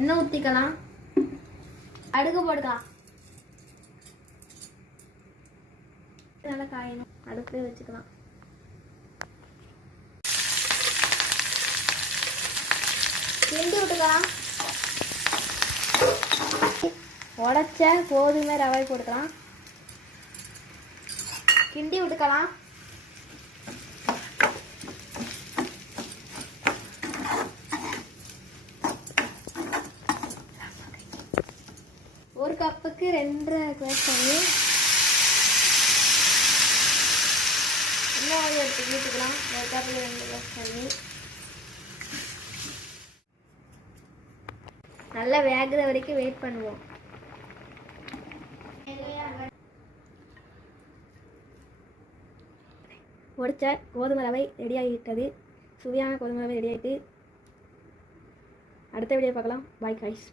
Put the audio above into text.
எண்ணெய் ஊற்றிக்கலாம், அடுக்கு போட்டுக்கலாம். நல்லா காயணும், அடுப்புலேயே வச்சுக்கலாம். கிண்டி விட்டுக்கலாம். உடைச்ச கோதுமை ரவை போட்டுக்கலாம், கிண்டி விட்டுக்கலாம். ஒரு கப்புக்கு 2.5 கிளாஸ் தண்ணி. இன்னும் எடுத்து ஊற்றிக்கலாம். ஒரு கப்புக்கு 2 கிளாஸ் தண்ணி. நல்லா வேகிற வரைக்கும் வெயிட் பண்ணுவோம். உடைச்ச கோதுமை ரவை ரெடி ஆகிவிட்டது. சுவையான கோதுமை ரவை ரெடி ஆகிட்டு அடுத்த வீடியோ பார்க்கலாம். Bye guys.